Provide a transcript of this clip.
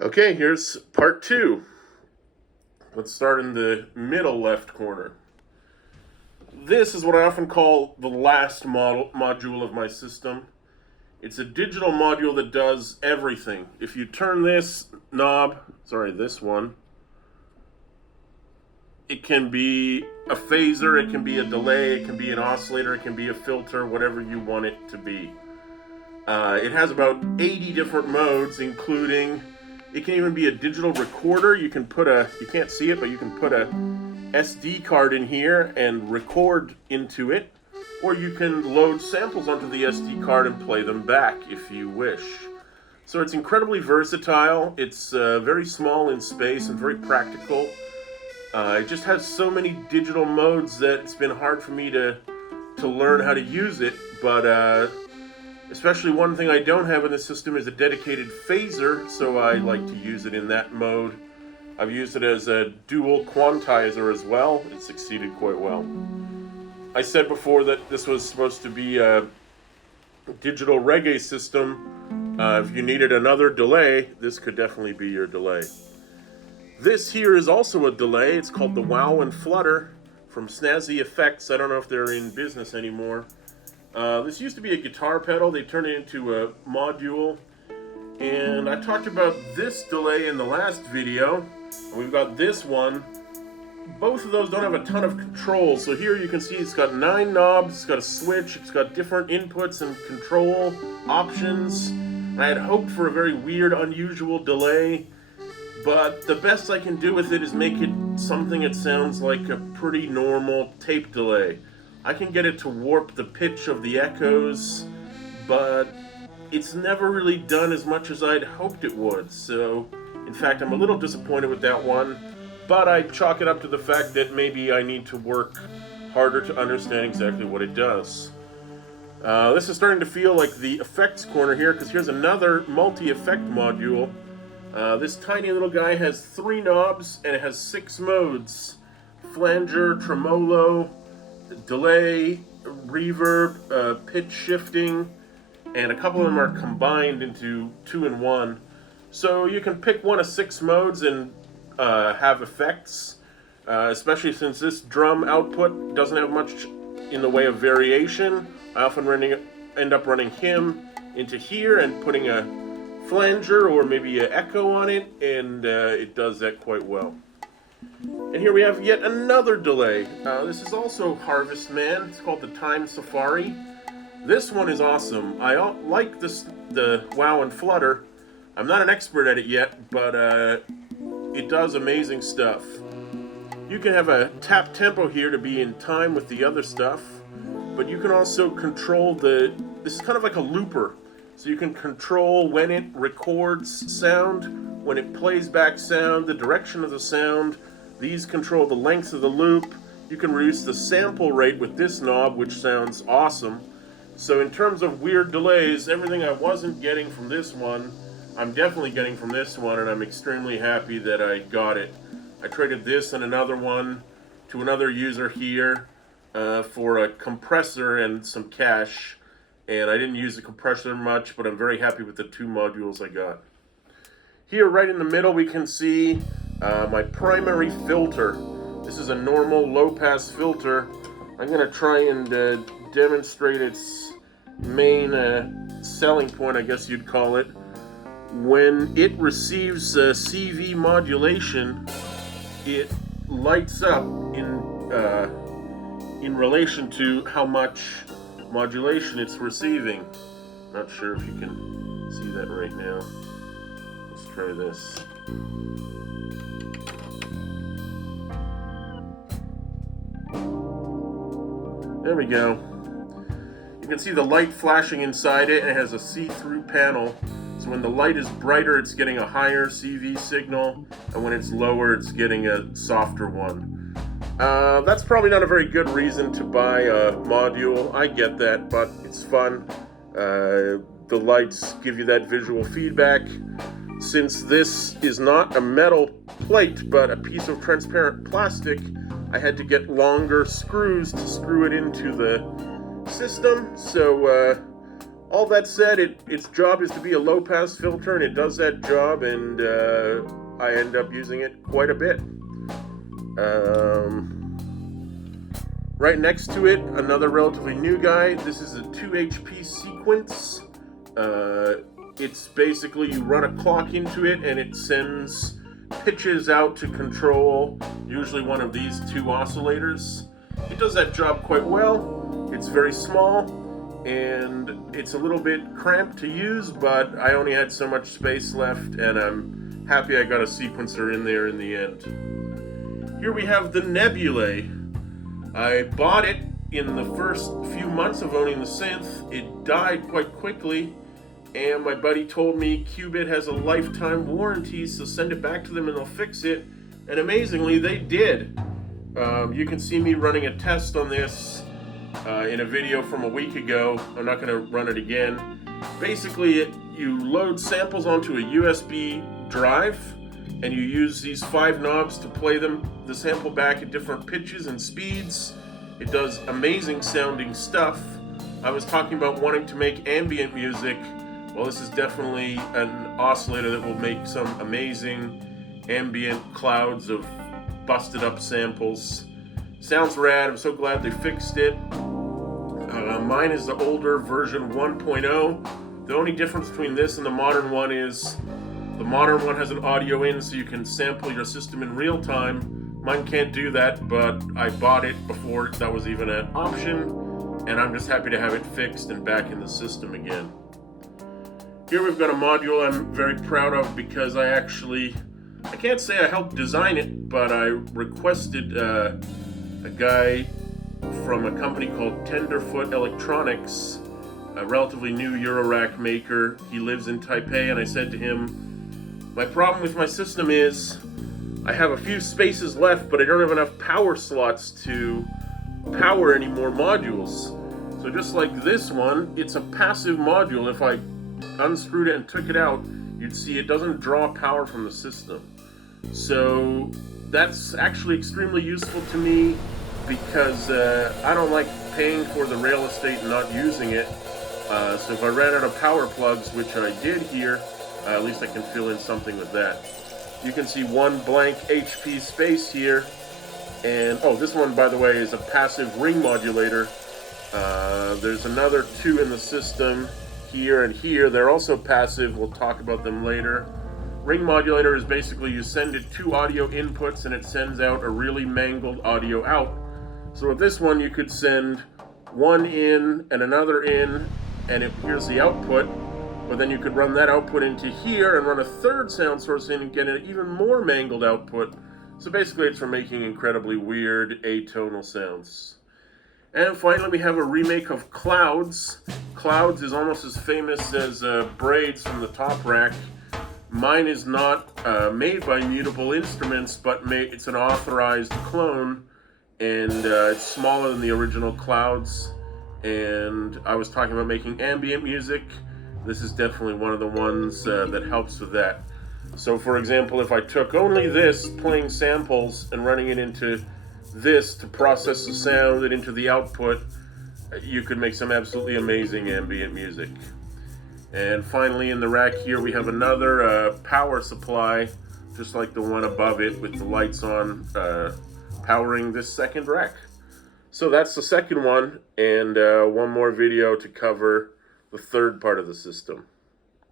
Okay, here's part two. Let's start in the middle left corner. This is what I often call the last module of my system. It's a digital module that does everything. If you turn this knob, this one, it can be a phaser, it can be a delay, it can be an oscillator, it can be a filter, whatever you want it to be. It has about 80 different modes, including, it can even be a digital recorder. You can't see it, but you can put a SD card in here and record into it, or you can load samples onto the SD card and play them back if you wish. So it's incredibly versatile. It's very small in space and very practical. It just has so many digital modes that it's been hard for me to learn how to use it, but especially one thing I don't have in the system is a dedicated phaser, so I like to use it in that mode. I've used it as a dual quantizer as well. It succeeded quite well. I said before that this was supposed to be a digital reggae system. If you needed another delay, this could definitely be your delay. This here is also a delay. It's called the Wow and Flutter from Snazzy Effects. I don't know if they're in business anymore. This used to be a guitar pedal. They turned it into a module. And I talked about this delay in the last video. We've got this one. Both of those don't have a ton of control. So here you can see it's got 9 knobs, it's got a switch, it's got different inputs and control options. I had hoped for a very weird, unusual delay, but the best I can do with it is make it something that sounds like a pretty normal tape delay. I can get it to warp the pitch of the echoes, but it's never really done as much as I'd hoped it would. So, in fact, I'm a little disappointed with that one, but I chalk it up to the fact that maybe I need to work harder to understand exactly what it does. This is starting to feel like the effects corner here, because here's another multi-effect module. This tiny little guy has 3 knobs, and it has 6 modes. Flanger, tremolo, delay, reverb, pitch shifting, and a couple of them are combined into 2 in 1. So you can pick one of 6 modes and have effects, especially since this drum output doesn't have much in the way of variation. I often end up running him into here and putting a flanger or maybe an echo on it, and it does that quite well. And here we have yet another delay. This is also Harvest Man. It's called the Time Safari. This one is awesome. I like the Wow and Flutter. I'm not an expert at it yet, but it does amazing stuff. You can have a tap tempo here to be in time with the other stuff, but you can also control this is kind of like a looper. So you can control when it records sound, when it plays back sound, the direction of the sound. These control the length of the loop. You can reduce the sample rate with this knob, which sounds awesome. So in terms of weird delays, everything I wasn't getting from this one, I'm definitely getting from this one, and I'm extremely happy that I got it. I traded this and another one to another user here for a compressor and some cash. And I didn't use the compressor much, but I'm very happy with the 2 modules I got. Here, right in the middle, we can see my primary filter. This is a normal low-pass filter. I'm going to try and demonstrate its main selling point, I guess you'd call it. When it receives CV modulation, it lights up in relation to how much modulation it's receiving. Not sure if you can see that right now. Let's try this. There we go. You can see the light flashing inside it, and it has a see-through panel. So when the light is brighter, it's getting a higher CV signal, and when it's lower, it's getting a softer one. That's probably not a very good reason to buy a module. I get that, but it's fun. The lights give you that visual feedback. Since this is not a metal plate, but a piece of transparent plastic, I had to get longer screws to screw it into the system. So All that said, its job is to be a low-pass filter, and it does that job, and I end up using it quite a bit. Right next to it, another relatively new guy. This is a 2 HP sequence. It's basically you run a clock into it, and it sends pitches out to control usually one of these two oscillators. It does that job quite well. It's very small, and it's a little bit cramped to use, but I only had so much space left, and I'm happy I got a sequencer in there in the end. Here we have the Nebulae. I bought it in the first few months of owning the synth. It died quite quickly, and my buddy told me Qubit has a lifetime warranty, so send it back to them and they'll fix it. And amazingly, they did. You can see me running a test on this in a video from a week ago. I'm not going to run it again. Basically, you load samples onto a USB drive, and you use these 5 knobs to play the sample back at different pitches and speeds. It does amazing sounding stuff. I was talking about wanting to make ambient music. Well, this is definitely an oscillator that will make some amazing ambient clouds of busted up samples. Sounds rad. I'm so glad they fixed it. Mine is the older version 1.0. The only difference between this and the modern one is the modern one has an audio in, so you can sample your system in real time. Mine can't do that, but I bought it before that was even an option, and I'm just happy to have it fixed and back in the system again. Here we've got a module I'm very proud of because I can't say I helped design it, but I requested a guy from a company called Tenderfoot Electronics, a relatively new Eurorack maker. He lives in Taipei, and I said to him, my problem with my system is I have a few spaces left, but I don't have enough power slots to power any more modules. So just like this one, it's a passive module. If I unscrewed it and took it out, you'd see it doesn't draw power from the system. So that's actually extremely useful to me because I don't like paying for the rail estate and not using it. So if I ran out of power plugs, which I did here, at least I can fill in something with that. You can see one blank HP space here. And oh, this one, by the way, is a passive ring modulator. There's another 2 in the system here and here. They're also passive. We'll talk about them later. Ring modulator is basically you send it 2 audio inputs and it sends out a really mangled audio out. So with this one, you could send one in and another in, and here's the output. But then you could run that output into here and run a third sound source in and get an even more mangled output. So basically it's for making incredibly weird atonal sounds. And finally we have a remake of Clouds. Clouds is almost as famous as Braids from the Top Rack. Mine is not made by Mutable Instruments, but it's an authorized clone, and it's smaller than the original Clouds. And I was talking about making ambient music. This is definitely one of the ones that helps with that. So for example, if I took only this, playing samples, and running it into this to process the sound and into the output, you could make some absolutely amazing ambient music. And finally in the rack here we have another power supply, just like the one above it with the lights on, powering this second rack. So that's the second one, and one more video to cover the third part of the system.